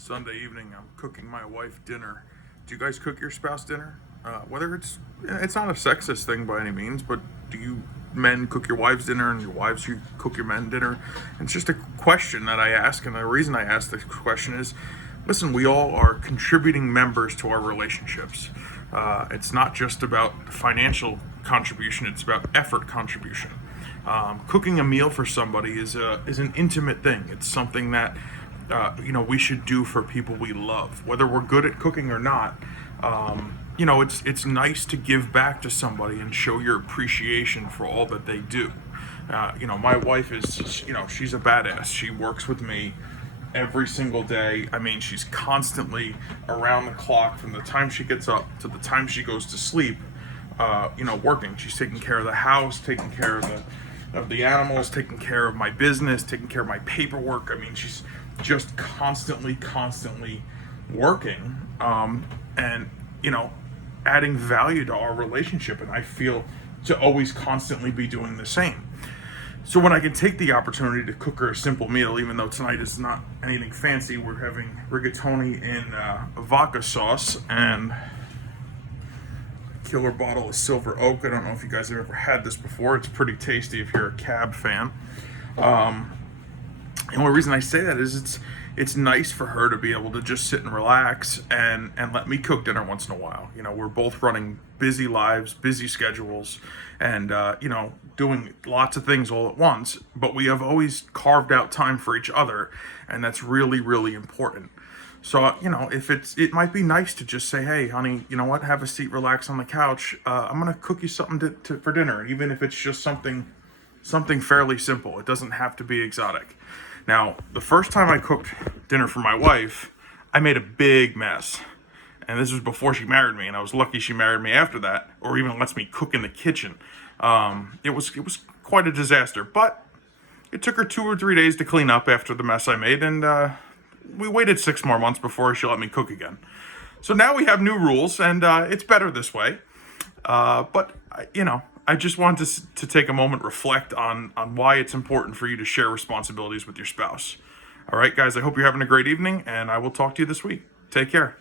Sunday evening, I'm cooking my wife dinner. Do you guys cook your spouse dinner? Whether it's not a sexist thing by any means, but do you men cook your wives dinner and your wives you cook your men dinner? And it's just a question that I ask, and the reason I ask this question is, listen, we all are contributing members to our relationships. It's not just about financial contribution; it's about effort contribution. Cooking a meal for somebody is an intimate thing. It's something that we should do for people we love, whether we're good at cooking or not. It's nice to give back to somebody and show your appreciation for all that they do. My wife is, she's a badass. She works with me every single day. I mean, she's constantly around the clock from the time she gets up to the time she goes to sleep. Working. She's taking care of the house, taking care of the animals, taking care of my business, taking care of my paperwork. I mean, she's just constantly working, and adding value to our relationship. And I feel to always constantly be doing the same. So when I can take the opportunity to cook her a simple meal, even though tonight is not anything fancy, we're having rigatoni in vodka sauce and killer bottle of Silver Oak. I don't know if you guys have ever had this before. It's pretty tasty if you're a Cab fan. The only reason I say that is it's nice for her to be able to just sit and relax and let me cook dinner once in a while. We're both running busy lives, busy schedules, and doing lots of things all at once, but we have always carved out time for each other, and that's really, really important. So, if it might be nice to just say, hey, honey, you know what, have a seat, relax on the couch. I'm going to cook you something for dinner, even if it's just something fairly simple. It doesn't have to be exotic. Now, the first time I cooked dinner for my wife, I made a big mess. And this was before she married me, and I was lucky she married me after that, or even lets me cook in the kitchen. It was quite a disaster, but it took her 2 or 3 days to clean up after the mess I made, and we waited 6 more months before she let me cook again. So now we have new rules, and it's better this way. But I just wanted to take a moment, reflect on why it's important for you to share responsibilities with your spouse. All right, guys, I hope you're having a great evening, and I will talk to you this week. Take care.